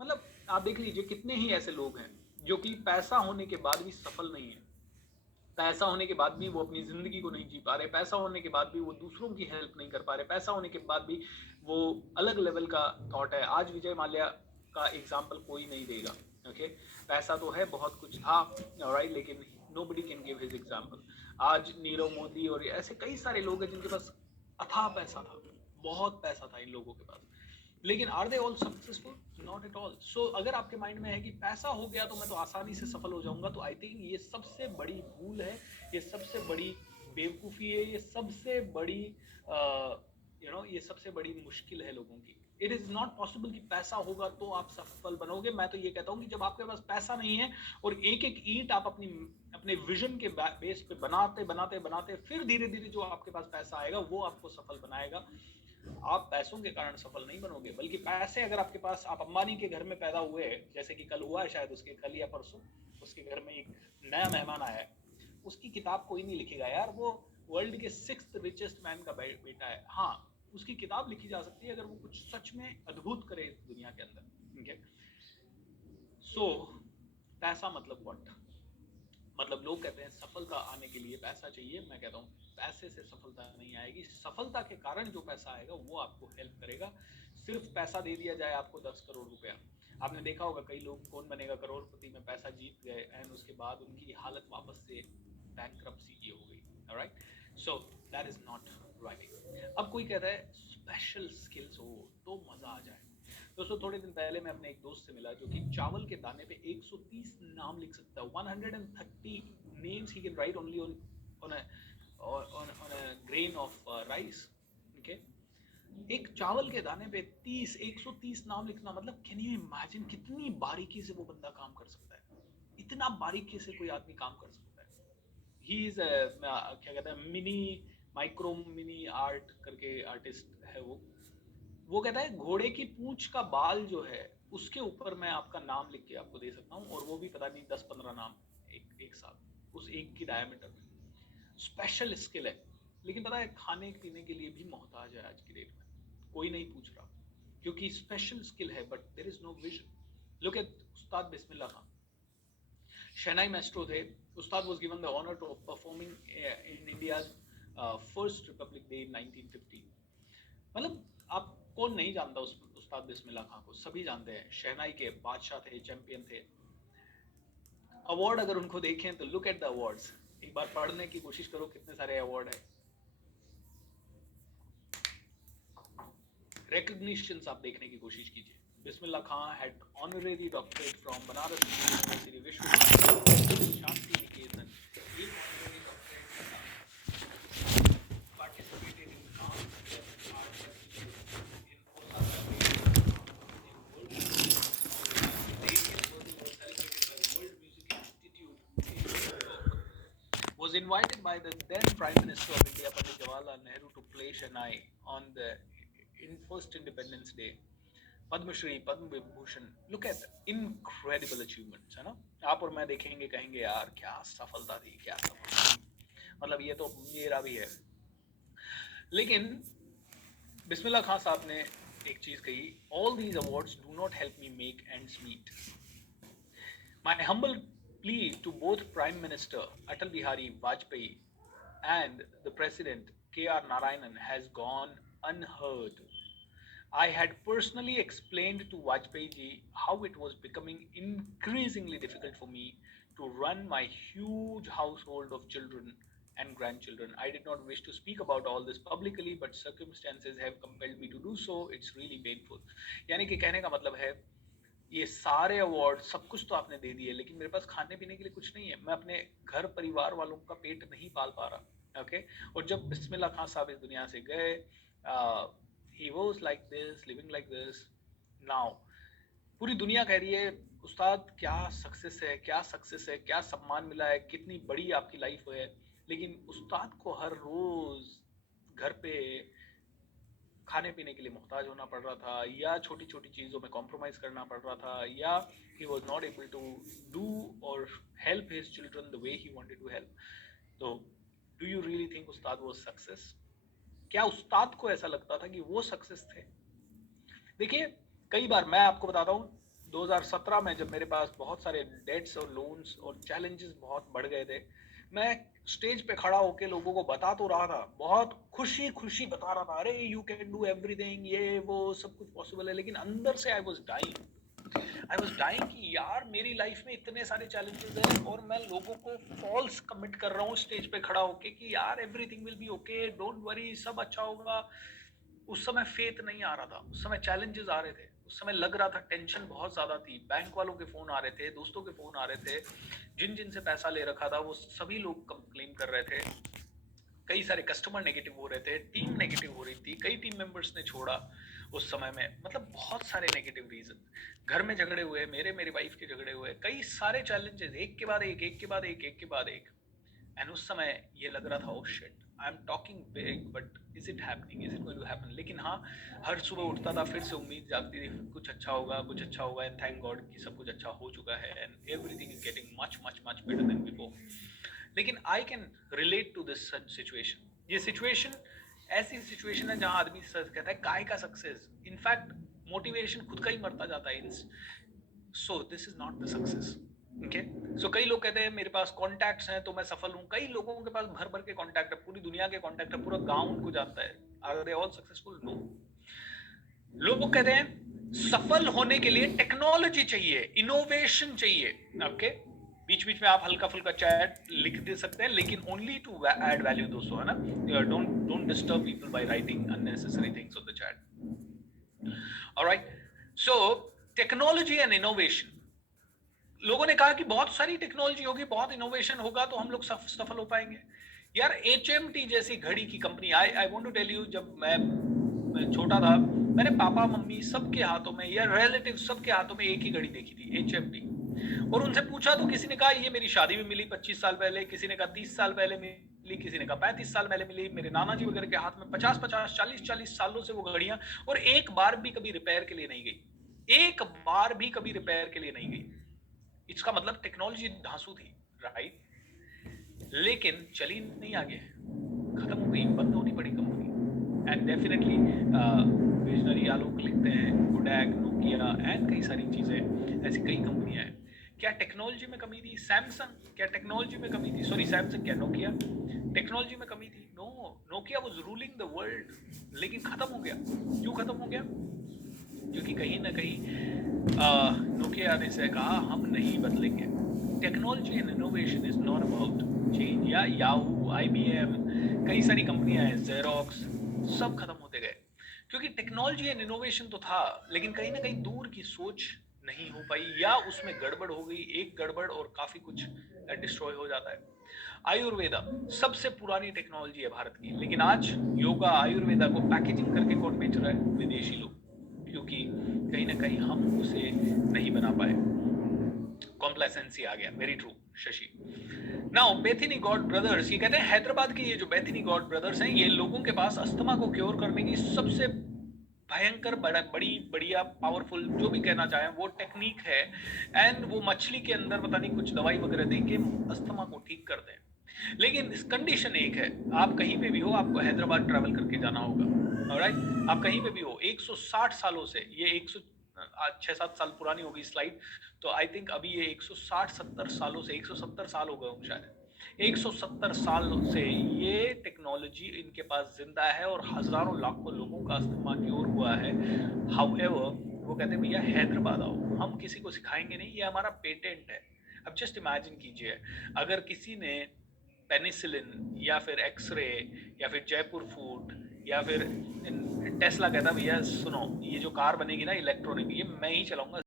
मतलब आप देख लीजिए कितने ही ऐसे लोग हैं जो कि पैसा होने के बाद भी सफल नहीं है, पैसा होने के बाद भी वो अपनी जिंदगी को नहीं जी पा रहे, पैसा होने के बाद भी वो दूसरों की हेल्प नहीं कर पा रहे, पैसा होने के बाद भी वो अलग लेवल का थॉट है। आज विजय माल्या का एग्जाम्पल कोई नहीं देगा, ओके। पैसा तो है, बहुत कुछ था, राइट, लेकिन nobody can give his example. आज नीरव मोदी और ऐसे कई सारे लोग हैं जिनके पास अथाह पैसा था, बहुत पैसा था इन लोगों के पास, लेकिन are they all successful? Not at all. So अगर आपके माइंड में है कि पैसा हो गया तो मैं तो आसानी से सफल हो जाऊंगा, तो आई थिंक ये सबसे बड़ी भूल है, ये सबसे बड़ी बेवकूफ़ी है, ये सबसे बड़ी ये सबसे बड़ी मुश्किल है लोगों की। इट इज़ नॉट पॉसिबल कि पैसा होगा तो आप सफल बनोगे। मैं तो ये कहता हूँ कि जब आपके पास पैसा नहीं है और एक एक ईंट आप अपने विजन के बेस पे बनाते बनाते बनाते फिर धीरे धीरे जो आपके पास पैसा आएगा वो आपको सफल बनाएगा। आप पैसों के कारण सफल नहीं बनोगे, बल्कि पैसे अगर आपके पास, आप अंबानी के घर में पैदा हुए, जैसे कि कल हुआ है शायद, उसके कल या परसों उसके घर में एक नया मेहमान आया है, उसकी किताब कोई नहीं लिखेगा यार, वो वर्ल्ड के 6th रिचेस्ट मैन का बेटा है। हाँ, उसकी किताब लिखी जा सकती है अगर वो कुछ सच में अद्भुत करे इस दुनिया के अंदर, ठीक है। सो पैसा मतलब व्हाट, मतलब लोग कहते हैं सफलता आने के लिए पैसा चाहिए, मैं कहता हूँ पैसे से सफलता नहीं आएगी, सफलता के कारण जो पैसा आएगा वो आपको हेल्प करेगा। सिर्फ पैसा दे दिया जाए आपको 10 करोड़ रुपया, आपने देखा होगा कई लोग कौन बनेगा करोड़पति में पैसा जीत गए एंड उसके बाद उनकी हालत वापस से बैंकरप्सी की हो गई, right. So that is not right. अब कोई कहता है स्पेशल स्किल्स हो तो मजा आ जाए। दोस्तों थोड़े दिन पहले मैं अपने एक दोस्त से मिला जो कि चावल के दाने पे 130 नाम लिख सकता है, 130 names he can write only on a on a grain of rice, okay। एक चावल के दाने पे 130 नाम लिखना, मतलब कैन यू इमेजिन कितनी बारीकी से वो बंदा काम कर सकता है, इतना बारीकी से कोई आदमी काम कर सकता है। ही इज क्या कहते हैं, माइक्रो मिनी आर्ट करके आर्टिस्ट है वो कहता है घोड़े की पूंछ का बाल जो है उसके ऊपर मैं आपका नाम लिख के आपको दे सकता हूँ, और वो भी पता नहीं 10-15 नाम एक साथ उस एक की डायमीटर में। स्पेशल स्किल है, लेकिन पता है खाने पीने के लिए भी मोहताज है आज की डेट में, कोई नहीं पूछ रहा क्योंकि स्पेशल स्किल है but there is no vision. Look at Ustad Bismillah Khan, shehnai maestro थे। Ustad was given the honour to performing in India's first republic day in 1950। मतलब आप कौन नहीं जानता उस उस्ताद बिस्मिल्लाह खां को, सभी जानते हैं। शहनाई के बादशाह थे, चैंपियन थे। अवार्ड अगर उनको देखें तो लुक एट द अवार्ड्स, एक बार पढ़ने की कोशिश करो कितने सारे अवार्ड है, रिकॉग्निशंस आप देखने की कोशिश कीजिए। Bismillah Khan had honorary doctorate from Banaras university, Vishwa Shanti Niketan, एक honorary doctorate, participated in dance and art festival in Osaka in world World Music Institute in New York, was invited by the then Prime Minister of India, Pandit Jawaharlal Nehru, to play Chennai on the first Independence Day. Padma Shri, Padma Vibhushan, look at incredible achievements, है ना। आप और मैं देखेंगे कहेंगे यार क्या सफलता थी, क्या सफलता थी, मतलब ये तो मेरा भी है। लेकिन बिस्मिल्लाह खान साहब ने एक चीज कही, all these awards do not help me make ends meet. My humble plea to both Prime Minister Atal Bihari Vajpayee and the President K.R. Narayanan has gone unheard. I had personally explained to Vajpayee ji how it was becoming increasingly difficult for me to run my huge household of children and grandchildren. I did not wish to speak about all this publicly, but circumstances have compelled me to do so. It's really painful. यानी कि कहने का मतलब है ये सारे award सब कुछ तो आपने दे दिए, लेकिन मेरे पास खाने पीने के लिए कुछ नहीं है, मैं अपने घर परिवार वालों का पेट नहीं पाल पा रहा, ओके। और जब बिस्मिल्लाह खान साहब इस दुनिया से गए, he was like this, living like this. Now पूरी दुनिया कह रही है उस्ताद क्या सक्सेस है, क्या सक्सेस है, क्या सम्मान मिला है, कितनी बड़ी आपकी लाइफ है, लेकिन उस्ताद को हर रोज घर पे खाने पीने के लिए मोहताज होना पड़ रहा था, या छोटी छोटी चीज़ों में कॉम्प्रोमाइज़ करना पड़ रहा था, या he was not able to do और help his children the way he wanted to help. तो do you really think Ustad was success? क्या उस्ताद को ऐसा लगता था कि वो सक्सेस थे? देखिए कई बार मैं आपको बताता हूँ, 2017 में जब मेरे पास बहुत सारे डेट्स और लोन्स और चैलेंजेस बहुत बढ़ गए थे, मैं स्टेज पे खड़ा होके लोगों को बता तो रहा था, बहुत खुशी खुशी बता रहा था, अरे यू कैन डू एवरीथिंग, ये वो सब कुछ पॉसिबल है, लेकिन अंदर से आई वॉज डाइंग कि यार मेरी लाइफ में इतने सारे चैलेंजेस हैं और मैं लोगों को फॉल्स कमिट कर रहा हूँ स्टेज पे खड़ा होके कि यार everything will be okay, don't worry, सब अच्छा होगा। उस समय फेथ नहीं आ रहा था, उस समय चैलेंजेस आ रहे थे, उस समय लग रहा था टेंशन बहुत ज्यादा थी, बैंक वालों के फोन आ रहे थे, दोस्तों के फोन आ रहे थे, जिन जिन से पैसा ले रखा था वो सभी लोग कंप्लेन कर रहे थे, कई सारे कस्टमर नेगेटिव हो रहे थे, टीम नेगेटिव हो रही थी, कई टीम मेंबर्स ने छोड़ा उस समय में, मतलब बहुत सारे नेगेटिव रीजन, घर में झगड़े हुए, मेरी वाइफ के झगड़े हुए, कई सारे चैलेंजेस एक के बाद एक, एक के बाद एक, एक के बाद एक। एंड उस समय ये लग रहा था, oh shit, I am talking big but is it happening, is it going to happen. लेकिन हाँ, हर सुबह उठता था, फिर से उम्मीद जागती थी कुछ अच्छा होगा, कुछ अच्छा होगा, एंड थैंक गॉड कि सब कुछ अच्छा हो चुका है and everything is getting much much much better than before. लेकिन I can relate to this situation. ये सिचुएशन ऐसी सिचुएशन है जहां आदमी कहता है काय का सक्सेस, इनफैक्ट मोटिवेशन खुद का ही मरता जाता है। So this is not the success. Okay, so कई लोग कहते हैं मेरे पास कॉन्टैक्ट्स हैं तो मैं सफल हूं, कई लोगों के पास भर भर के कॉन्टैक्ट है, पूरी दुनिया के कॉन्टैक्ट है, पूरा गांव उनको जानता है, are they all successful? No. लोग कहते हैं सफल होने के लिए टेक्नोलॉजी चाहिए, इनोवेशन चाहिए। ओके, बीच बीच में आप हल्का फुल्का चैट लिख दे सकते हैं, लेकिन ओनली टू ऐड वैल्यू दोस्तों, है ना, don't don't disturb people by writing unnecessary things on the chat. Alright, so technology and innovation, लोगों ने कहा कि बहुत सारी टेक्नोलॉजी होगी, बहुत इनोवेशन होगा तो हम लोग सफल हो पाएंगे। यार HMT जैसी घड़ी की company, I want to tell you, जब मैं छोटा था, मेरे पापा मम्मी सबके हाथों में या रिलेटिव सबके हाथों में एक ही घड़ी देखी थी, HMT। और उनसे पूछा तो किसी ने कहा ये मेरी शादी में मिली 25 साल पहले, किसी ने कहा 30 साल पहले मिली, किसी ने कहा 35 साल पहले मिली, मेरे नाना जी वगैरह के हाथ में 50-50 40-40 सालों से वो घड़ियां, और एक बार भी कभी रिपेयर के लिए नहीं गई, एक बार भी कभी रिपेयर के लिए नहीं गई। इसका मतलब टेक्नोलॉजी धांसू थी, राइट? लेकिन चली नहीं आगे, खत्म हो गई, बंद होनी पड़ी कंपनी। एंड डेफिनेटली विजनरी आलोक लिखते हैं, कोडैक, नोकिया एंड कई सारी चीजें, ऐसी कई कंपनियां हैं। क्या टेक्नोलॉजी में कमी थी? सैमसंग, क्या टेक्नोलॉजी में कमी थी? सॉरी, सैमसंग क्या, नोकिया, टेक्नोलॉजी में कमी थी? No, Nokia was ruling the world, लेकिन खत्म हो गया। क्यों खत्म हो गया? क्योंकि कहीं ना कहीं नोकिया ने से कहा हम नहीं बदलेंगे। Technology and innovation is not about change. या याहू, IBM, कई सारी कंपनियां हैं, जेरोक्स, सब खत्म होते गए, क्योंकि टेक्नोलॉजी एंड इनोवेशन तो था, लेकिन कहीं ना कहीं दूर की सोच नहीं हो पाई, या उसमें गड़बड़ हो गई, एक गड़बड़ और काफी कुछ डिस्ट्रॉय हो जाता है। आयुर्वेदा सबसे पुरानी टेक्नोलॉजी है भारत की, लेकिन आज योगा आयुर्वेदा को पैकेजिंग करके कौन बेच रहा है? विदेशी लोग, क्योंकि कहीं ना कहीं हम उसे नहीं बना पाए, कॉम्प्लेसेंसी आ गया। Very true Shashi. नाउ बेथिनी गॉड ब्रदर्स, ये कहते हैं हैदराबाद के ये जो बेथिनी गॉड ब्रदर्स हैं, ये लोगों के पास अस्थमा को क्योर करने की सबसे भयंकर बड़ी बढ़िया पावरफुल, जो भी कहना चाहें वो टेक्निक है, एंड वो मछली के अंदर पता नहीं कुछ दवाई वगैरह देके अस्थमा को ठीक कर दें। लेकिन इस कंडीशन एक है, आप कहीं पे भी हो, आपको हैदराबाद ट्रैवल करके जाना होगा। ऑलराइट, आप कहीं पे भी हो, 160 सालों से, ये 6-7 साल पुरानी होगी स्लाइड, तो आई थिंक अभी ये 160-70 सालों से, 170 साल हो गए होंगे शायद, 170 साल से ये टेक्नोलॉजी इनके पास जिंदा है और हजारों लाखों लोगों का अस्थमा क्योर हुआ है। हाउएवर वो कहते हैं भैया हैदराबाद आओ, हम किसी को सिखाएंगे नहीं, ये हमारा पेटेंट है। अब जस्ट इमेजिन कीजिए, अगर किसी ने पेनिसिलिन या फिर एक्सरे या फिर जयपुर फूड या फिर टेस्ला कहता भैया सुनो, ये जो कार बनेगी ना इलेक्ट्रॉनिक, ये मैं ही चलाऊंगा।